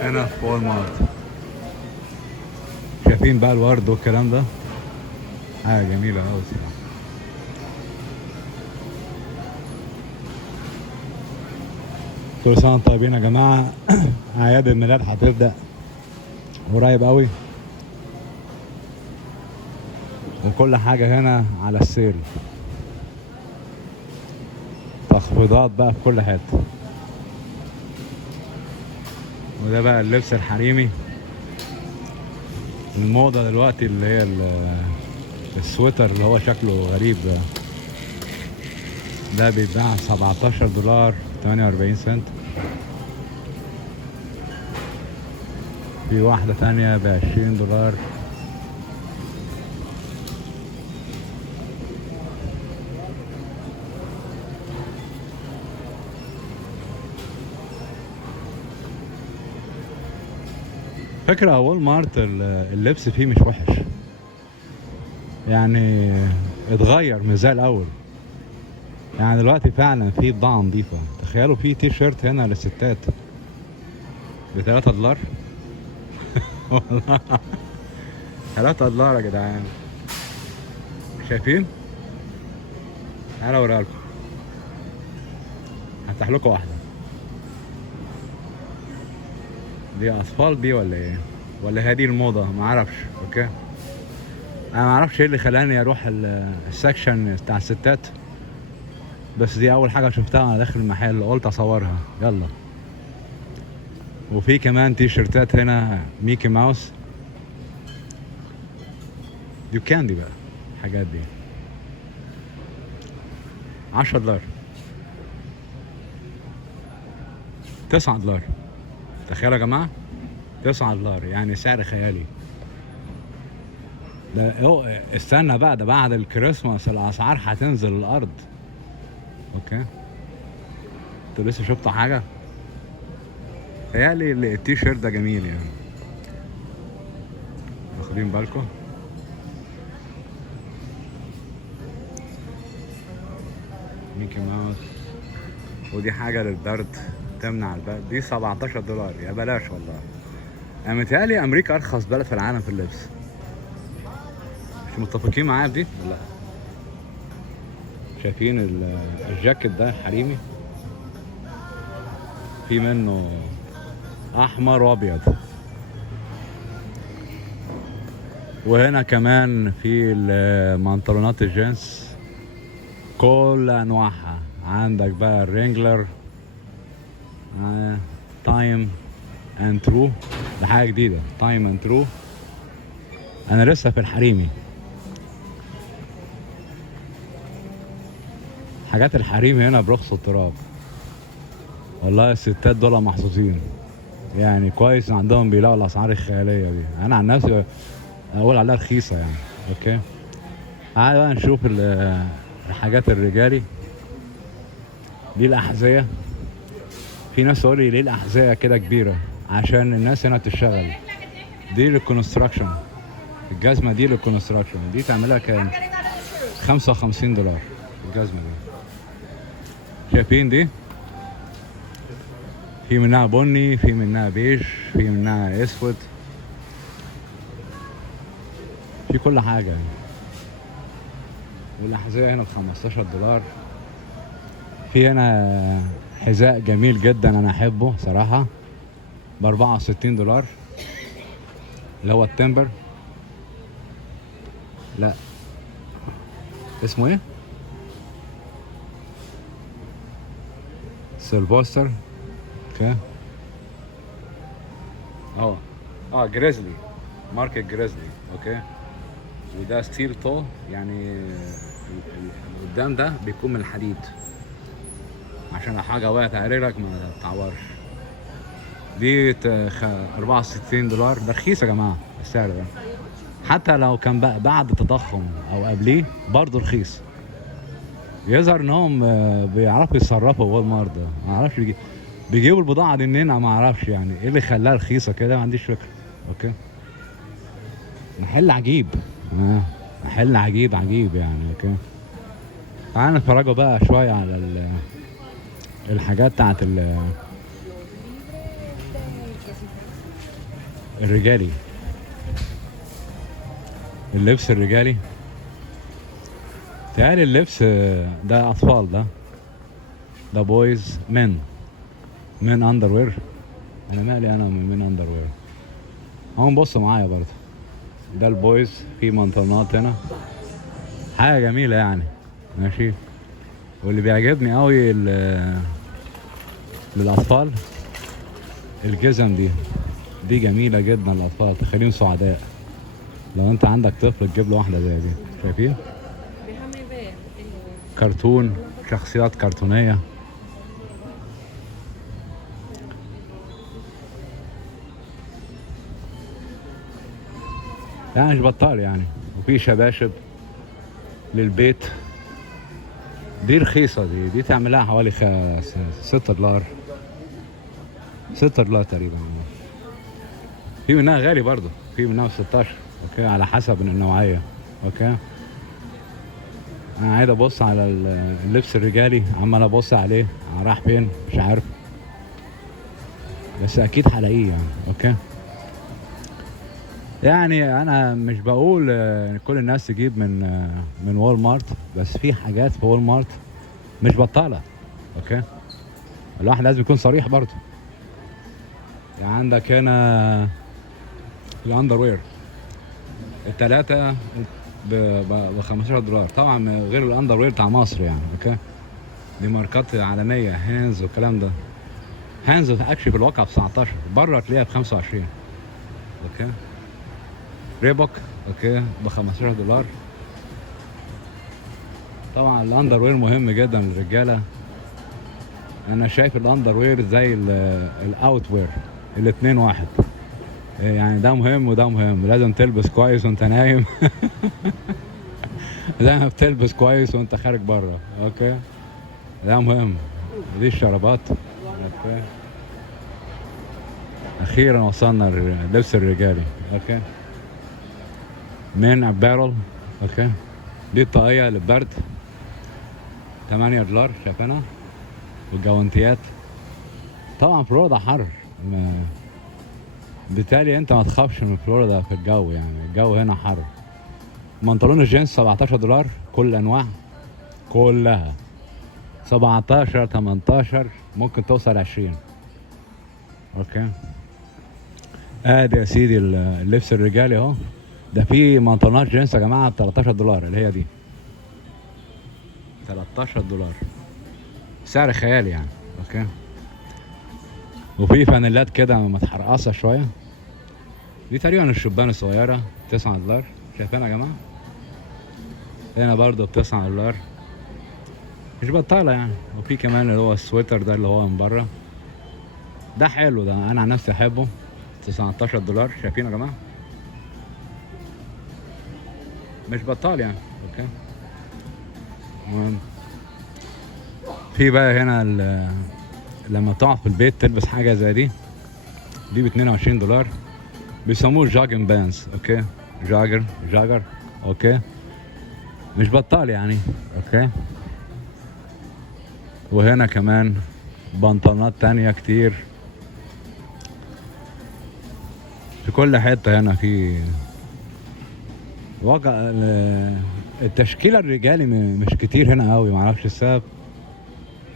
هنا في وول مارت. شايفين بقى الورد والكلام ده، حاجة جميلة أوي الصراحة. كل سنة وانتم طيبين يا جماعة. أعياد الميلاد هتبدأ قريب أوي، وكل حاجة هنا على السيل، تخفيضات بقى في كل حتة. وده بقى اللبس الحريمي الموضة دلوقتي، اللي هي السويتر اللي هو شكله غريب ده بيتباع $17 48 سنت. في واحدة تانية ب$20. فكرة وول مارت اللبس فيه مش وحش يعني، اتغير مش زي الأول يعني. دلوقتي فعلا في بضاعة نظيفة. تخيلوا في تي شيرت هنا للستات ب$3. والله $3 يا جدعان. شايفين؟ تعالوا اوريها لكم. هفتح لكم واحدة. دي اطفال دي ولا ايه؟ ولا هذه الموضة؟ ما اعرفش. اوكي، انا ما اعرفش ايه اللي خلاني اروح السكشن بتاع الستات، بس دي اول حاجة شفتها وانا داخل المحل، قلت اصورها يلا. وفي كمان تي شيرتات هنا ميكي ماوس. دي كاندي بقى الحاجات دي $10 $9. تخيلوا يا جماعة، $9 يعني سعر خيالي. ده استنى بقى، ده بعد الكريسماس الاسعار هتنزل الارض. اوكي، انتوا لسه شفتوا حاجة؟ خيالي التي شيرت ده جميل يعني، واخدين بالكم؟ ميكي ماوس. ودي حاجة للبرد تمنع البرد، دي $17. يا بلاش والله. انا متهيألي امريكا ارخص بلد في العالم في اللبس. مش متفقين معايا في دي؟ لا. شايفين الجاكيت ده حريمي، في منه احمر وابيض. وهنا كمان في البنطلونات الجينز كل انواعها. عندك بقى الرينجلر، تايم اند ترو. ده حاجه جديده، تايم اند ترو. انا لسه في الحريمي. حاجات الحريمي هنا برخص التراب والله. الستات دول محظوظين يعني، كويس عندهم بيلاقوا الاسعار الخياليه دي. انا عن نفسي اقول عليها رخيصه يعني. اوكي، تعالى بقى نشوف الحاجات الرجالي. دي الاحذيه. في ناس تقول لي ليه الاحذيه كده كبيره؟ عشان الناس هنا تشتغل. دي للكونستراكشن. الجزمه دي للكونستراكشن، دي تعملها كام؟ $55 الجزمه دي. شايفين دي؟ في منها بني، في منها بيج، في منها اسود، في كل حاجه يعني. والاحذيه هنا $15. في هنا حذاء جميل جدا انا احبه صراحه، $64 اللي هو التمبر. لا، اسمه ايه؟ سيلفستر. اوكي. جريزلي، ماركة جريزلي. اوكي. وده ستيل تو يعني، اللي قدام ده بيكون من الحديد عشان لو حاجة وقعت على رجلك ما تتعورش. دي $64. ده رخيص يا جماعة السعر ده، حتى لو كان بقى بعد التضخم او قبليه برضه رخيص. يظهر انهم بيعرفوا يتصرفوا وول مارت ده. ما اعرفش بيجيبوا البضاعه دي منين، ما اعرفش يعني ايه اللي خلاها رخيصه كده، ما عنديش فكره. اوكي، محل عجيب. محل عجيب يعني. اوكي، تعالى نتفرجوا بقى شويه على الحاجات بتاعت الرجالي، اللبس الرجالي. تعالي اللبس ده اطفال، ده بويز من اندر وير. انا مالي انا من اندر وير. هم بصوا معايا برضه، ده البويز، في منطقات هنا، حاجه جميله يعني. ماشي. واللي بيعجبني قوي للاطفال الجزم دي جميله جدا للاطفال، تخليهم سعداء. لو انت عندك طفل تجيب له واحده زي دي. شايفين؟ كرتون، شخصيات كرتونيه. يعني مش بطال يعني. وفي شباشب للبيت، دي رخيصة، دي تعملها حوالي 6 دولار، 6 دولار تقريبا. في منها غالي برضو، في منها 16. اوكي، على حسب النوعية. اوكي. انا عايز ابص على اللبس الرجالي، عمال ابص عليه، راح فين مش عارف، بس اكيد هلاقيه يعني. اوكي. يعني انا مش بقول كل الناس تجيب من وول مارت، بس في حاجات في وول مارت مش بطالة. اوكي. الواحد لازم يكون صريح برضه. يعني عندك هنا الاندر وير التلاتة ب 15 دولار، طبعا غير الاندر وير بتاع مصر يعني. اوكي. دي ماركات عالمية، هانز والكلام ده. هانز اكشلي في الواقع ب 19، بره تلاقيها ب 25. اوكي. ريبوك اوكي ب 15 دولار. طبعا الاندر وير مهم جدا للرجالة. انا شايف الاندر وير زي الاوت وير، الاتنين واحد يعني. ده مهم وده مهم، لازم تلبس كويس وانت نايم زي ما بتلبس كويس وانت خارج بره. اوكي. ده مهم. دي الشرابات. اوكي. اخيرا وصلنا للبس الرجالي. اوكي. من ابارل. اوكي. دي الطاقية للبرد 8 دولار، شايفينها؟ والجوانتيات. طبعا فلوريدا حر، بالتالي انت ما تخافش من فلوريدا في الجو، يعني الجو هنا حر. بنطلون الجينز 17 دولار، كل الانواع كلها 17 18، ممكن توصل 20. اوكي. ادي يا سيدي اللبس الرجالي اهو. ده في بنطلونات جينز يا جماعه ب 13 دولار، اللي هي دي 13 دولار، سعر خيالي يعني. اوكي. وفي فانيلات كده متحرقصه شويه، دي تقريبا الشبان الصغيره 9 دولار، شايفينها يا جماعه؟ هنا برضه ب 9 دولار، مش بطاله يعني. وفي كمان اللي هو السويتر ده اللي هو من بره، ده حلو، ده انا عن نفسي احبه، 19 دولار. شايفين يا جماعه؟ مش بطال يعني. اوكي. المهم في بقى هنا لما تقعد في البيت تلبس حاجه زي دي ب 22 دولار، بيسموه جاجن بانس. اوكي. جاجر. اوكي. مش بطال يعني. اوكي. وهنا كمان بنطلونات تانية كتير في كل حتة. هنا في واقع التشكيلة الرجالي مش كتير هنا قوي، معرفش السبب،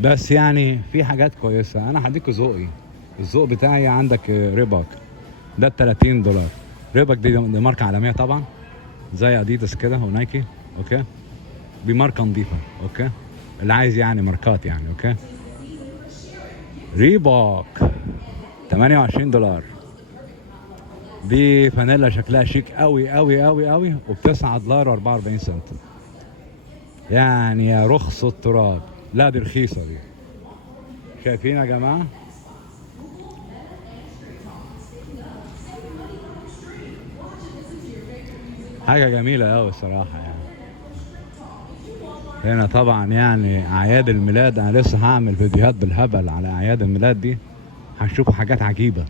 بس يعني في حاجات كويسة. انا هديك ذوقي، الذوق بتاعي. عندك ريباك ده ب 30 دولار. ريباك دي ماركة عالمية طبعا، زي اديداس كده ونايكي. اوكي. دي ماركة نظيفة. اوكي. اللي عايز يعني ماركات يعني. اوكي. ريباك 28 دولار. دي فانيلا شكلها شيك قوي قوي قوي قوي، وب 9 دولار و44 سنت. يعني يا رخص التراب. لا دي رخيصة دي. شايفين يا جماعة؟ حاجة جميلة قوي الصراحة يعني. هنا طبعا يعني اعياد الميلاد، انا لسه هعمل فيديوهات بالهبل على اعياد الميلاد دي، هنشوفوا حاجات عجيبة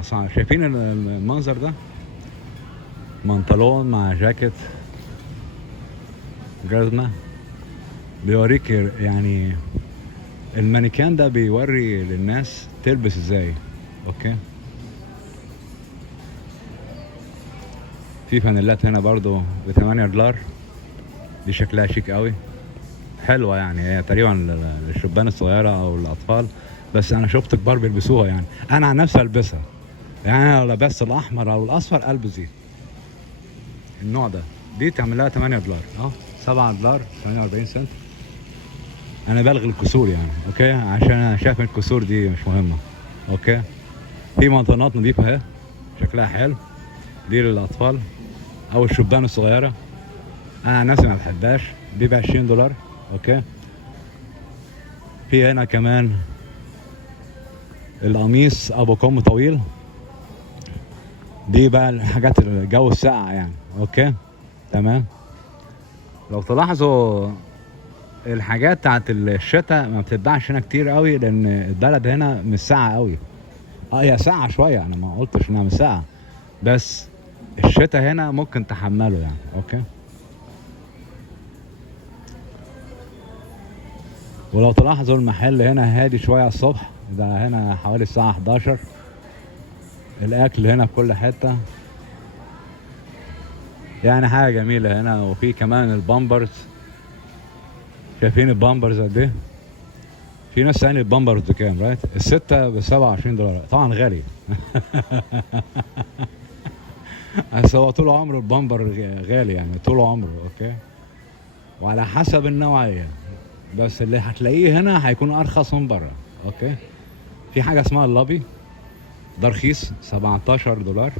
اصلا. شايفين المنظر ده؟ بنطلون مع جاكيت جزمة، بيوريك يعني المانيكان ده بيوري للناس تلبس ازاي. اوكي. في فانيلات هنا برضو ب$8. دي شكلها شيك قوي، حلوه يعني، هي تقريبا للشبان الصغيره او الاطفال، بس انا شفت كبار بيلبسوها يعني. انا عن نفسي البسها يعني، انا لو لبست الاحمر او الاصفر البس دي النوع ده. دي تعمل لها $8 اهو، $7.48. انا بلغي الكسور يعني، اوكي، عشان انا شايف ان الكسور دي مش مهمه. اوكي، في بنطلونات نظيفه اهي، شكلها حلو، دي للاطفال او الشبان الصغيره. انا عن نفسي ما بحبهاش، دي ب$20. اوكي، في هنا كمان القميص ابو كم طويل، دي بقى الحاجات الجو الساقع يعني. اوكي تمام. لو تلاحظوا الحاجات بتاعت الشتاء ما بتتباعش هنا كتير قوي، لان البلد هنا مش ساقعه قوي. هي ساقعه شويه، انا ما قلتش انها مش ساقعه، بس الشتاء هنا ممكن تحمله يعني. اوكي، ولو تلاحظوا المحل هنا هادي شويه الصبح، ده هنا حوالي الساعه 11. الاكل هنا في كل حته يعني، حاجه جميله هنا. وفي كمان البامبرز، شايفين البامبرز قد ايه؟ في ناس يعني البامبرز بكام؟ رايت الستة ب$27، طبعا غالي. بس هو طول عمره البامبر غالي يعني، طول عمره. اوكي، وعلى حسب النوعية، بس اللي هتلاقيه هنا هيكون ارخص من بره. اوكي، في حاجة اسمها اللابي، ده رخيص $17،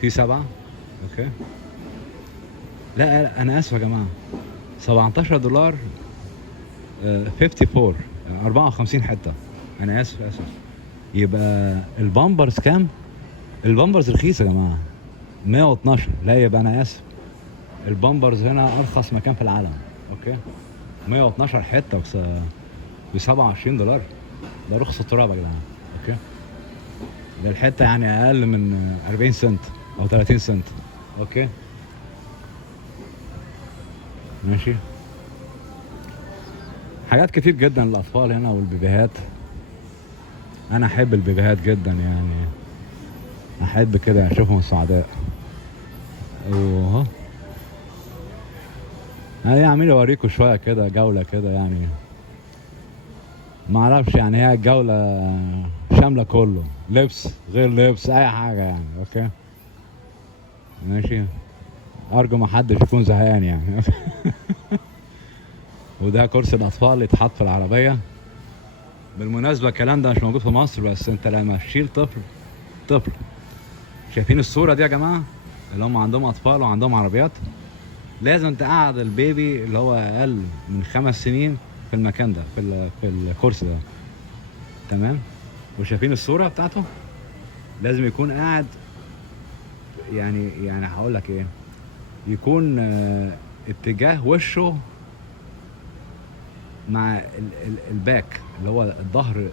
في 7. اوكي، لا انا اسف يا جماعة، $17 54 54 حتة. انا اسف اسف. يبقى البامبرز كام؟ البامبرز رخيصة يا جماعة، 112. لا يبقى انا اسف، البامبرز هنا ارخص مكان في العالم. اوكي، 112 حتة ب$27، ده رخص التراب يا جماعة. اوكي، ده الحتة يعني اقل من 40 سنت او 30 سنت. اوكي ماشي. حاجات كتير جدا للاطفال هنا والبيبيهات. انا احب البيبيهات جدا يعني، احب كده اشوفهم سعداء. اهو، انا اعمل اوريكم شويه كده جوله كده يعني، ما اعرفش يعني، هي الجوله شامله كله، لبس غير لبس اي حاجه يعني. اوكي ماشي، ارجو ما حدش يكون زهقان يعني. وده كرسي الاطفال يتحط في العربيه. بالمناسبه الكلام ده مش موجود في مصر، بس انت لما تشيل طفل، شايفين الصوره دي يا جماعه؟ اللي هم عندهم اطفال وعندهم عربيات، لازم تقعد البيبي اللي هو اقل من 5 سنين في المكان ده، في الكرسي ده. تمام، وشايفين الصوره بتاعته؟ لازم يكون قاعد يعني هقول لك ايه، يكون اتجاه وشه مع الباك، اللي هو الظهر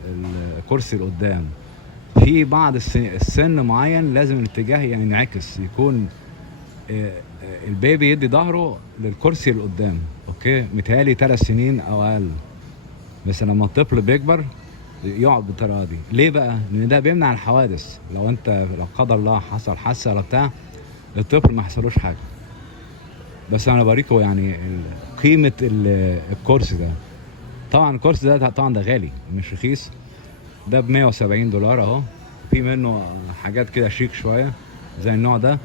الكرسي لقدام. في بعض السن معين لازم الاتجاه يعني ينعكس، يكون البيبي يدي ظهره للكرسي اللي قدام. اوكي، متهيألي 3 سنين او اقل. بس لما الطفل بيكبر يقعد بالطريقه دي. ليه بقى؟ لان ده بيمنع الحوادث. لو انت لا قدر الله حصل حادثه ولا بتاع، الطفل ما حصلوش حاجه. بس انا بوريكم يعني قيمه الكرسي ده. طبعا الكرسي ده طبعا ده غالي مش رخيص، ده ب$170 اهو. في منه حاجات كده شيك شويه زي النوع ده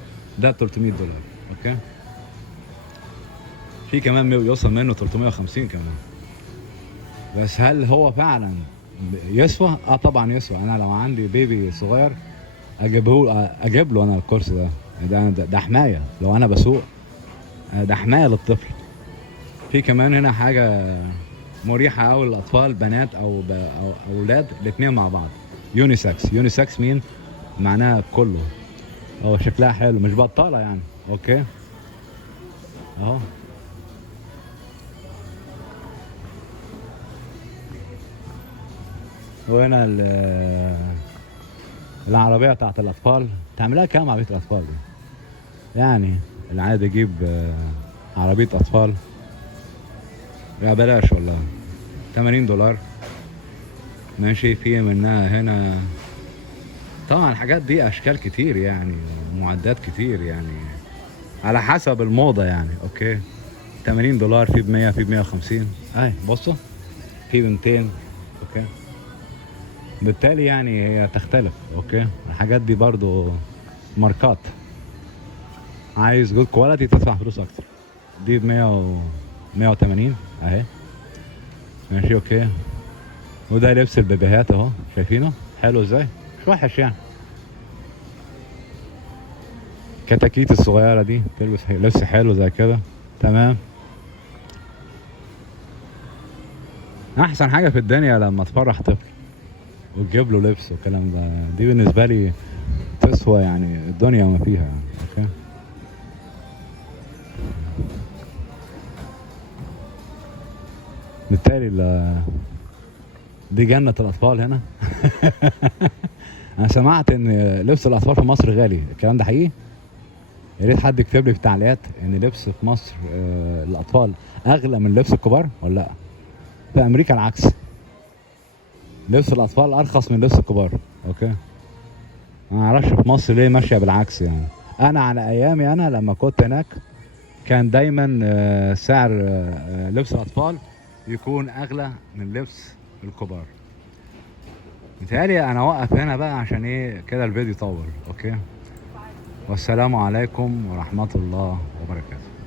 $300. اوكي، في كمان يوصل منه 350 كمان. بس هل هو فعلا يسوى؟ طبعا يسوى. انا لو عندي بيبي صغير اجيب له انا الكرسي ده حمايه. لو انا بسوق ده حمايه للطفل. في كمان هنا حاجه مريحه قوي للاطفال، بنات او اولاد، الاثنين مع بعض. يونيسكس مين معناها كله. هو شكلها حلو، مش بطاله يعني. اوكي اهو، وهنا العربيه بتاعت الاطفال. تعملها كام عربيه الاطفال دي؟ يعني العادي يجيب عربيه اطفال، لا بلاش والله، $80. ماشي، في منها هنا طبعا الحاجات دي اشكال كتير يعني، معدات كتير يعني، على حسب الموضة يعني. اوكي، $80 في ب100 في ب150. اهي بصوا، في ب200. اوكي، بالتالي يعني هي تختلف. اوكي، الحاجات دي برضو ماركات، عايز جود كواليتي تدفع فلوس اكتر. دي ب100 180 اهي. ماشي اوكي. وده لبس البيبيهات اهو، شايفينه حلو ازاي؟ مش وحش يعني. كتاكيت الصغيرة دي تلبس لبس حلو زي كده، تمام. احسن حاجة في الدنيا لما تفرح طفل وتجيب له لبس والكلام ده، دي بالنسبة لي تسوى يعني الدنيا وما فيها يعني. اوكي، بالتالي دي جنة الأطفال هنا. أنا سمعت إن لبس الأطفال في مصر غالي، الكلام ده حقيقي؟ يا ريت حد يكتب لي في التعليقات إن لبس في مصر الأطفال أغلى من لبس الكبار ولا لأ؟ في أمريكا العكس، لبس الأطفال أرخص من لبس الكبار. أوكي، ما أعرفش في مصر ليه ماشية بالعكس يعني. أنا على أيامي أنا لما كنت هناك كان دايما سعر لبس الأطفال يكون أغلى من لبس الكبار. متهيألي انا اوقف هنا بقى عشان ايه كده الفيديو يطول. اوكي، والسلام عليكم ورحمة الله وبركاته.